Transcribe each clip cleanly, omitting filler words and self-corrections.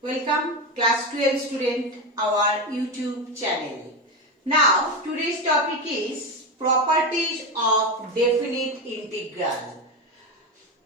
Welcome class 12 student our YouTube channel. Now today's topic is properties of definite integral.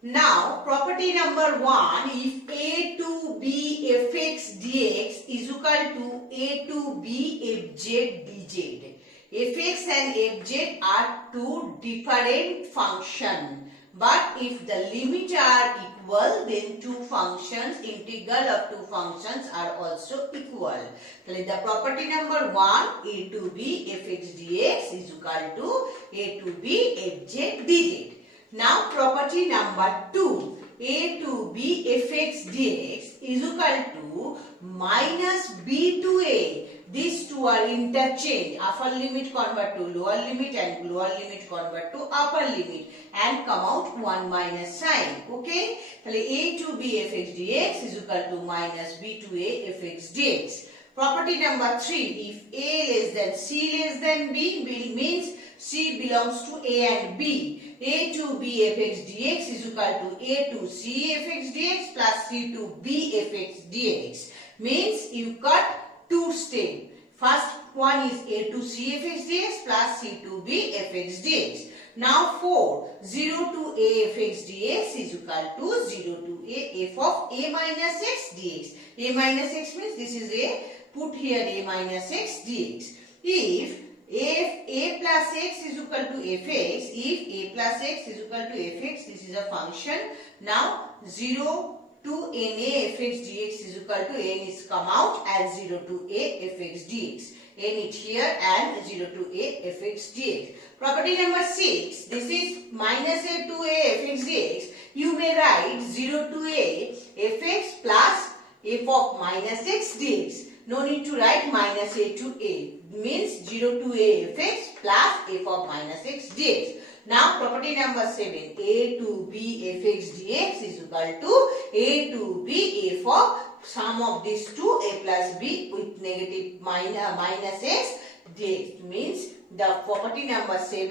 Now property number 1, if a to b fx dx is equal to a to b fz dz. Fx and fz are two different functions, but if the limits are equal, then two functions, integral of two functions are also equal. So the property number 1, a to b fx dx is equal to a to b fz dz. Now property number 2, a to b fx dx is equal to minus b to a. These two are interchanged. Upper limit convert to lower limit and lower limit convert to upper limit and come out 1 minus sign. Okay? So a to b fx dx is equal to minus b to a fx dx. Property number 3, if a less than c less than b means c belongs to a and b. A to b fx dx is equal to a to c fx dx plus c to b fx dx. Means you cut two steps. First one is a to c fx dx plus c to b fx dx. Now 4, 0 to a fx dx is equal to 0 to a f of a minus x dx. A minus x means this is a, put here a minus x dx. If a plus x is equal to fx, if a plus x is equal to fx, this is a function. Now 0 to na fx dx is equal to n is come out as 0 to a fx dx. N it here and 0 to a fx dx. Property number 6, this is minus a to a fx dx. You may write 0 to a fx plus f of minus x dx. No need to write minus a to a. Means 0 to a fx plus f of minus x dx. Now property number 7, a to b fx dx is equal to a to b f of sum of these two, a plus b with negative minus x dx. Means the property number 7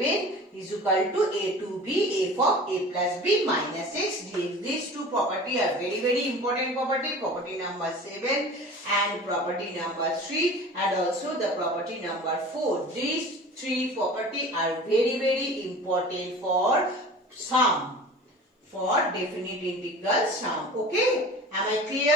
is equal to a to b f of a plus b minus x dx. These two property are very important property. Property number 7 and property number 3 and also the property number 4. These three property are very important for sum, for definite integral sum. Okay, am I clear?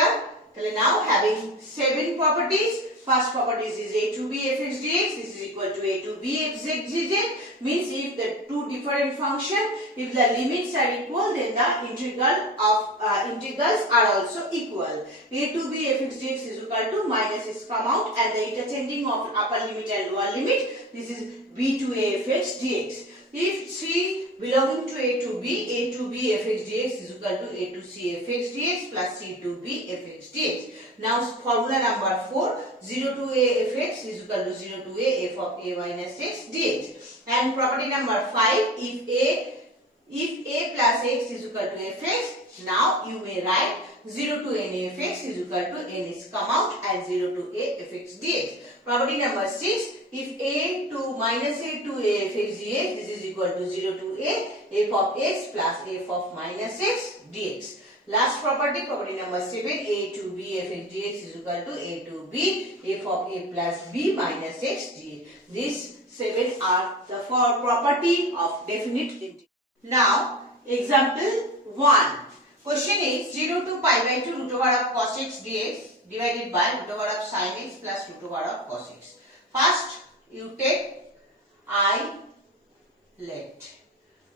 So now having 7 properties. First property is a to b fx dx. This is equal to a to b fz dz. Means if the two different function, if the limits are equal, then the integral of integrals are also equal. A to b fx dx is equal to minus is come out and the interchanging of upper limit and lower limit. This is b to a fx dx. If c belonging to a to b fx dx is equal to a to c fx dx plus c to b fx dx. Now formula number 4, 0 to a fx is equal to 0 to a f of a minus x dx. And property number 5, if a plus x is equal to fx, now you may write 0 to n fx is equal to n is come out as 0 to a fx dx. Property number 6, if a to minus a to a fx dx, this is equal to 0 to a f of x plus f of minus x dx. Last property, property number 7, a to b fx dx is equal to a to b f of a plus b minus x dx. These 7 are the four property of definite integral. Now, example 1. Question is 0 to pi by 2 root over of cos x dx divided by root over of sin x plus root over of cos x. First, you take I let.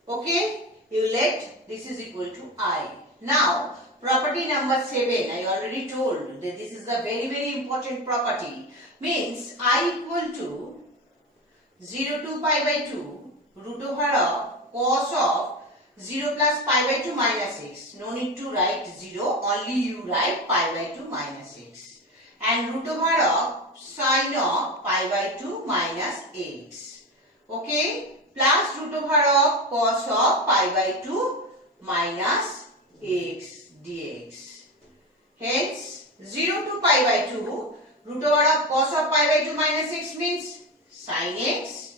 Okay, you let this is equal to I. Now, property number 7, I already told that this is a very important property. Means I equal to 0 to pi by 2 root over of cos of 0 plus pi by 2 minus x. No need to write 0, only you write pi by 2 minus x. And root over of sin of pi by 2 minus x. Okay, plus root over of cos of pi by 2 minus x dx. Hence 0 to pi by 2 root over of cos of pi by 2 minus x means sin x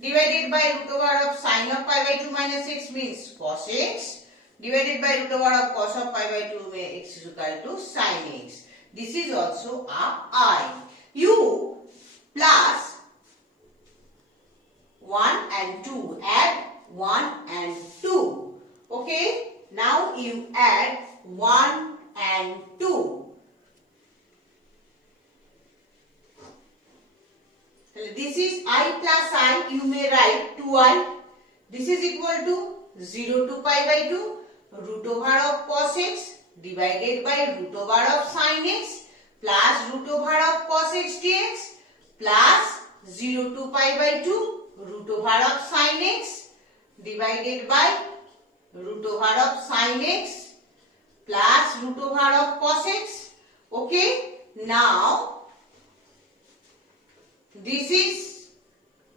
divided by root over of sin of pi by 2 minus x means cos x divided by root over of cos of pi by 2 x is equal to sin x. This is also a I. You plus 1 and 2. Add 1 and 2. Okay. Now you add 1 and 2. This is I plus I. You may write 2I. This is equal to 0 to pi by 2 root over of cos x divided by root over of sin x plus root over of cos x dx plus 0 to pi by 2 root over of sin x divided by root over of sin x plus root over of cos x. Okay. Now, this is,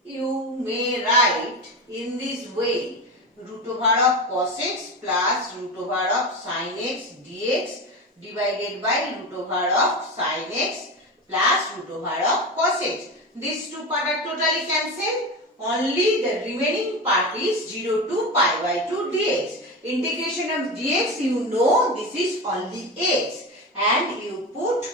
you may write in this way, root over of cos x plus root over of sin x dx divided by root over of sin x plus root over of cos x. These two parts are totally cancelled. Only the remaining part is 0 to pi by 2 dx. Integration of dx, you know this is only x. And you put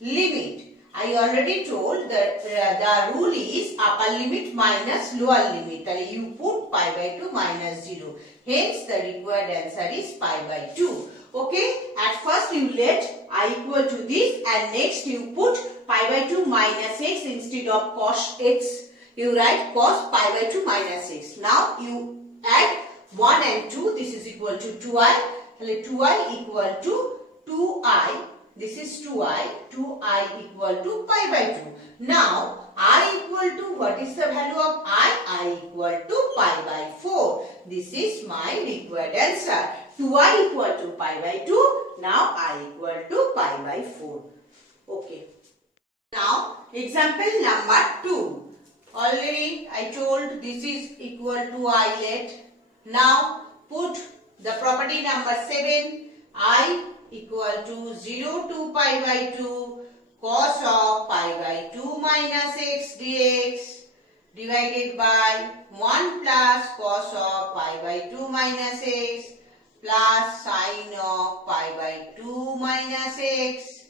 limit. I already told that the rule is upper limit minus lower limit. You put pi by 2 minus 0. Hence the required answer is pi by 2. Okay. At first you let I equal to this and next you put pi by 2 minus x instead of cos x. You write cos pi by 2 minus x. Now you add 1 and 2. This is equal to 2i. 2i equal to 2i. This is 2i. 2i equal to pi by 2. Now, I equal to, what is the value of I? I equal to pi by 4. This is my required answer. 2i equal to pi by 2. Now, I equal to pi by 4. Okay. Now, example number 2. Already I told this is equal to I let. Now, put the property number 7. I equal to 0 to pi by 2 cos of pi by 2 minus x dx divided by 1 plus cos of pi by 2 minus x plus sin of pi by 2 minus x.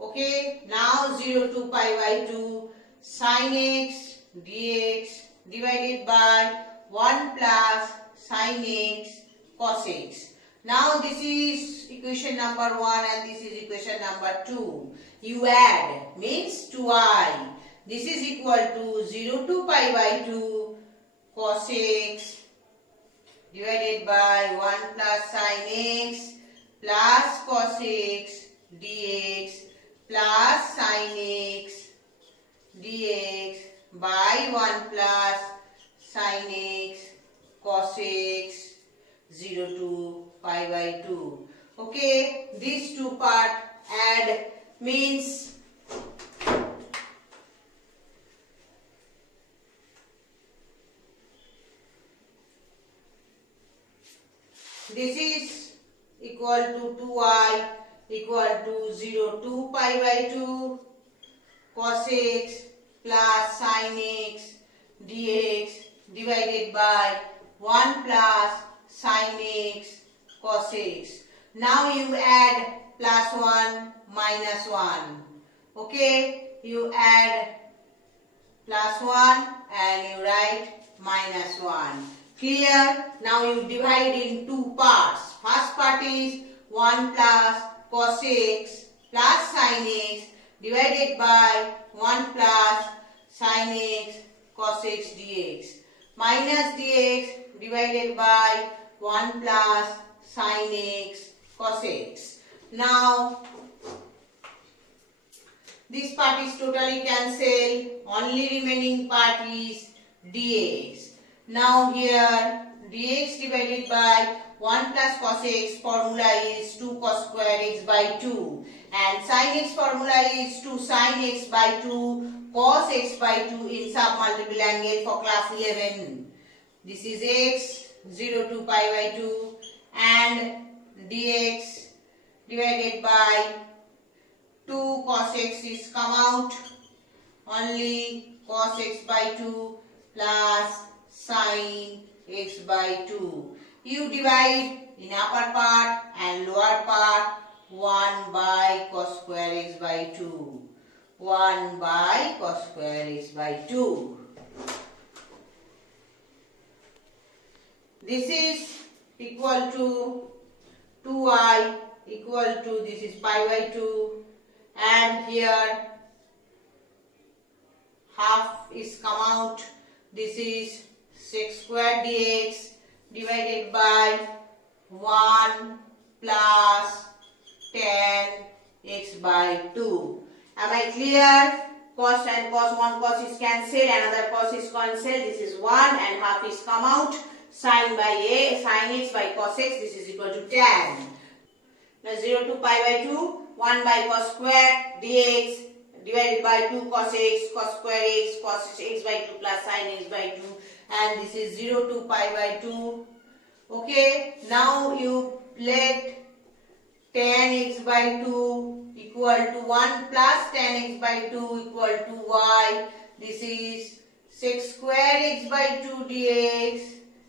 Okay. Now 0 to pi by 2 sin x dx divided by 1 plus sin x cos x. Now this is equation number 1 and this is equation number 2. You add means 2i. This is equal to 0 to pi by 2 cos x divided by 1 plus sin x plus cos x dx plus sin x dx by 1 plus sin x cos x 0 to pi by 2. Okay, these two part add means this is equal to 2i equal to 0 to pi by 2 cos x plus sin x dx divided by 1 plus sin x cos x. Now you add plus 1 minus 1. Okay, you add plus 1 and you write minus 1. Clear? Now you divide in two parts. First part is 1 plus cos x plus sin x divided by 1 plus sin x cos x dx minus dx divided by 1 plus sin x cos x. Now this part is totally cancelled. Only remaining part is dx. Now here dx divided by 1 plus cos x formula is 2 cos square x by 2 and sin x formula is 2 sin x by 2 cos x by 2 in sub multiple angle for class 11. This is x 0 to pi by 2 and dx divided by 2 cos x is come out. Only cos x by 2 plus sin x by 2. You divide in upper part and lower part 1 by cos square square x by 2. 1 by cos square x by 2. This is equal to 2I equal to, this is pi by 2, and here half is come out. This is sec square dx divided by 1 plus tan x by 2. Am I clear? Cos and cos, one cos is cancelled, another cos is cancelled. This is 1 and half is come out. Sin by a, sin x by cos x, this is equal to tan. Now 0 to pi by 2, 1 by cos square dx divided by 2 cos x, cos square x, cos x by 2 plus sin x by 2, and this is 0 to pi by 2. Okay, now you let tan x by 2 equal to 1 plus tan x by 2 equal to y. This is sec square x by 2 dx,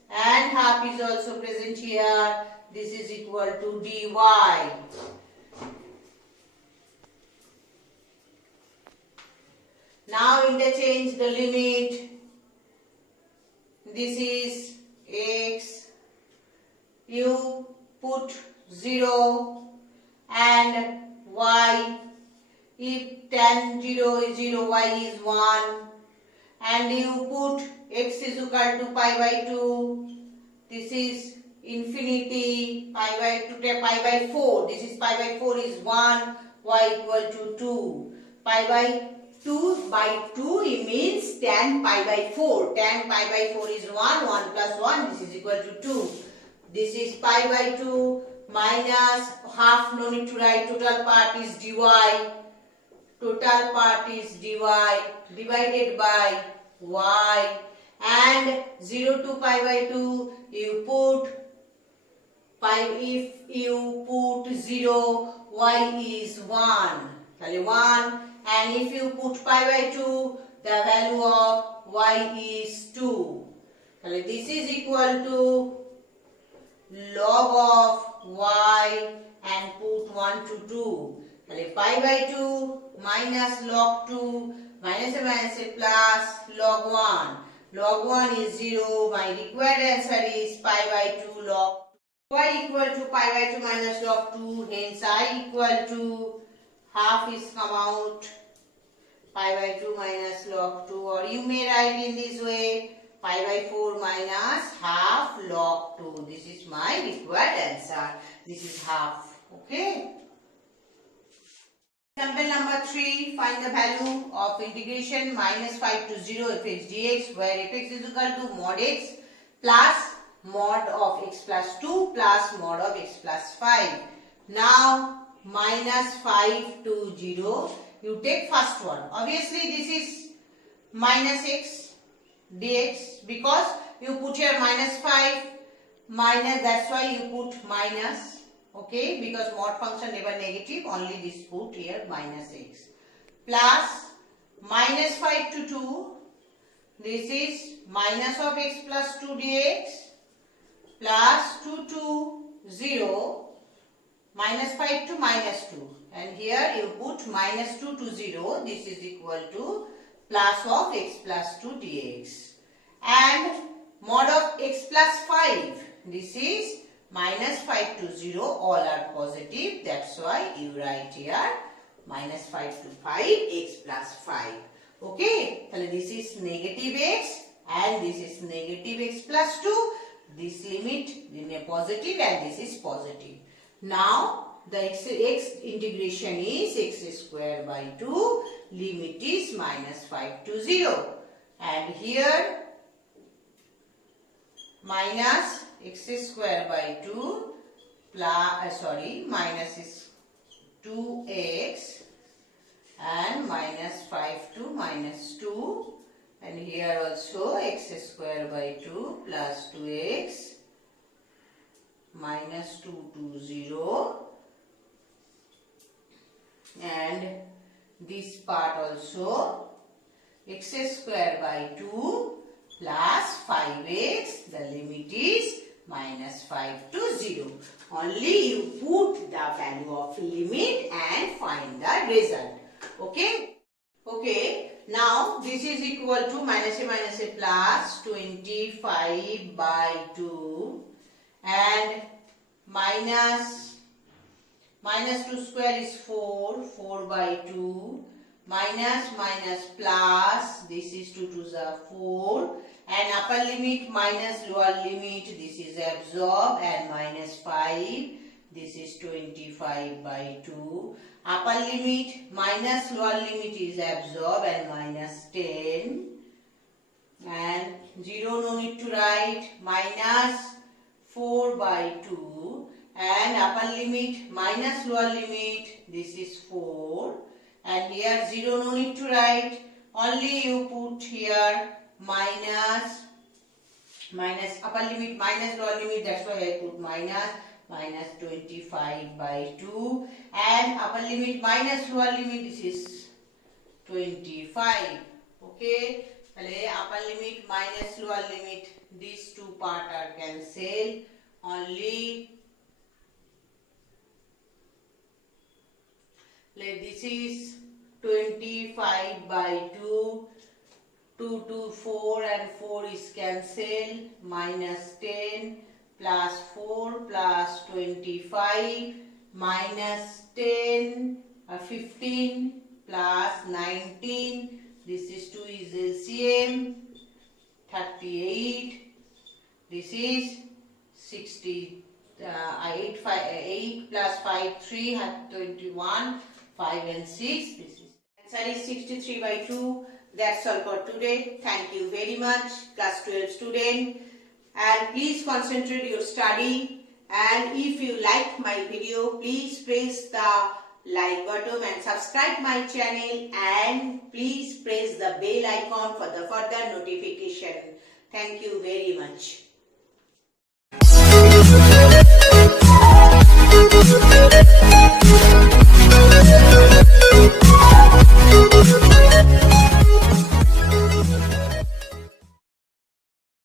and half is also present here. This is equal to dy. Now interchange the limit. This is x. You put 0 and y. If tan 0 is 0, y is 1. And you put x is equal to pi by 2. This is infinity, pi by 4. This is pi by 4 is 1, y equal to 2. Pi by 2 by 2 it means tan pi by 4. Tan pi by 4 is 1, 1 plus 1, this is equal to 2. This is pi by 2 minus half, no need to write, total part is dy. Total part is dy divided by y, and 0 to pi by 2 you put pi, if you put 0, y is 1, 1, and if you put pi by 2 the value of y is 2. This is equal to log of y and put 1 to 2. Pi by 2 minus log 2 minus a minus a plus log 1. Log 1 is 0. My required answer is pi by 2 log 2. Y equal to pi by 2 minus log 2. Hence I equal to half is come out. Pi by 2 minus log 2, or you may write in this way, pi by 4 minus half log 2. This is my required answer. This is half. Okay. Example number 3. Find the value of integration minus 5 to 0 fx dx, where fx is equal to mod x plus mod of x plus 2 plus mod of x plus 5. Now minus 5 to 0. You take first one. Obviously this is minus x dx, because you put here minus 5 minus, that's why you put minus. Okay, because mod function never negative, only this put here minus x, plus minus 5 to 2. This is minus of x plus 2 dx plus 2 to 0, minus 5 to minus 2. And here you put minus 2 to 0. This is equal to plus of x plus 2 dx. And mod of x plus 5. This is minus 5 to 0. All are positive. That's why you write here minus 5 to 5 x plus 5. Okay. So this is negative x and this is negative x plus 2. This limit is positive and this is positive. Now the x integration is x square by 2, limit is minus 5 to 0, and here minus x square by 2 plus, minus is 2x and minus 5 to minus 2, and here also x square by 2 plus 2x minus 2 to 0. And this part also x square by 2 plus 5x, the limit is minus 5 to 0. Only you put the value of limit and find find the result. Okay. Okay. Now this is equal to minus a plus 25 by 2 and minus 2 square is 4 by 2 minus plus, this is 2 to the 4 and upper limit minus lower limit, this is absorb and minus 5, this is 25 by 2. Upper limit minus lower limit is absorb and minus 10 and 0 no need to write, minus 4 by 2 and upper limit minus lower limit, this is 4 and here 0 no need to write, only you put here minus upper limit minus lower limit, that's why I put minus 25 by 2 and upper limit minus lower limit, this is 25. Okay, upper limit minus lower limit, these two part are cancelled, only this is 25 by 2, 2 to 4 and 4 is cancelled, minus 10 plus 4 plus 25 minus 10 15 plus 19, this is 2 is LCM 38, this is 60 8 plus 5 3 21, 5 and 6, this is answer is 63 by 2. That's all for today. Thank you very much, class 12 student, and please concentrate your study, and if you like my video, please press the like button and subscribe my channel, and please press the bell icon for the further notification. Thank you very much.